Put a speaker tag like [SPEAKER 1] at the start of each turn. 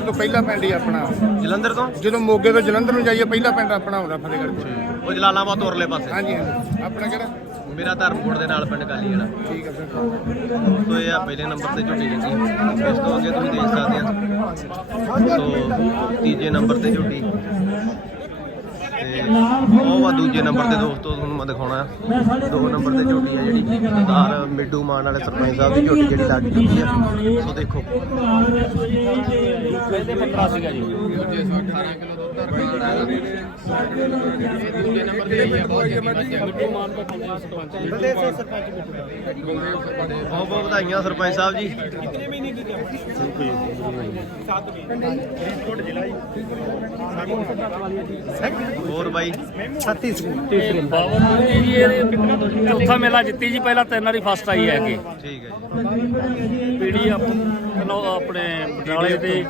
[SPEAKER 1] ਤੋਂ ਪਹਿਲਾ ਪਿੰਡ ਹੀ ਆਪਣਾ।
[SPEAKER 2] ਜਲੰਧਰ ਤੋਂ?
[SPEAKER 1] ਜਦੋਂ ਮੋਗੇ ਤੋਂ ਜਲੰਧਰ ਨੂੰ ਜਾਈਏ ਪਹਿਲਾ ਪਿੰਡ ਆਪਣਾ ਆਉਂਦਾ ਫਤਿਹਗੜ੍ਹ
[SPEAKER 2] ਉਹ ਜਲਾਲਾਬਾਦ ਤੋਂ ਉਰਲੇ ਪਾਸੇ।
[SPEAKER 1] ਹਾਂਜੀ ਹਾਂਜੀ। ਆਪਣਾ ਕਿਹੜਾ?
[SPEAKER 2] ਮੇਰਾ ਧਰਮਕੋਟ ਦੇ ਨਾਲ ਪਿੰਡ ਕਾਲੀ ਵਾਲਾ।
[SPEAKER 1] ਠੀਕ ਹੈ ਸਰ
[SPEAKER 2] ਤੋਂ ਇਹ ਆ ਪਹਿਲੇ ਨੰਬਰ ਤੇ ਝੋਟੀ ਲੱਗੀ। ਇਸ ਤੋਂ ਅੱਗੇ ਤੁਸੀਂ ਦੇਖ ਸਕਦੇ ਆ। ਸੋ ਤੀਜੇ ਨੰਬਰ ਤੇ ਝੋਟੀ। ਤੇ ਉਹ ਵਾ ਦੂਜੇ ਨੰਬਰ ਤੇ ਦੋਸਤੋ ਤੁਹਾਨੂੰ ਮੈਂ ਦਿਖਾਉਣਾ। ਦੋ ਨੰਬਰ ਤੇ ਝੋਟੀ ਆ ਜਿਹੜੀ ਸਰਦਾਰ ਮਿੱਡੂ ਮਾਨ ਵਾਲੇ ਸਰਪੰਚ ਸਾਹਿਬ ਦੀ ਝੋਟੀ ਜਿਹੜੀ ਲੱਗ ਚੁੱਕੀ ਆ ਸੋ ਦੇਖੋ।
[SPEAKER 3] ਇਹਦੇ 15 ਸੀਗਾ ਜੀ।
[SPEAKER 2] ਬਹੁਤ ਬਹੁਤ ਵਧਾਈਆਂ ਸਰਪੰਚ ਸਾਹਿਬ ਜੀ। ਹੋਰ ਬਾਈ?
[SPEAKER 3] ਤੀਸਰੇ ਬਾਵਨ ਜੀ ਇਹ ਚੌਥਾ ਮੇਲਾ ਜਿੱਤੀ ਜੀ ਪਹਿਲਾਂ ਤਿੰਨ ਵਾਰੀ ਫਸਟ ਆਈ ਹੈ ਕਿ
[SPEAKER 2] ਠੀਕ ਹੈ ਜੀ।
[SPEAKER 3] ਪੀੜੀ ਆਪਣੇ ਬਟਾਲੇ ਦੇ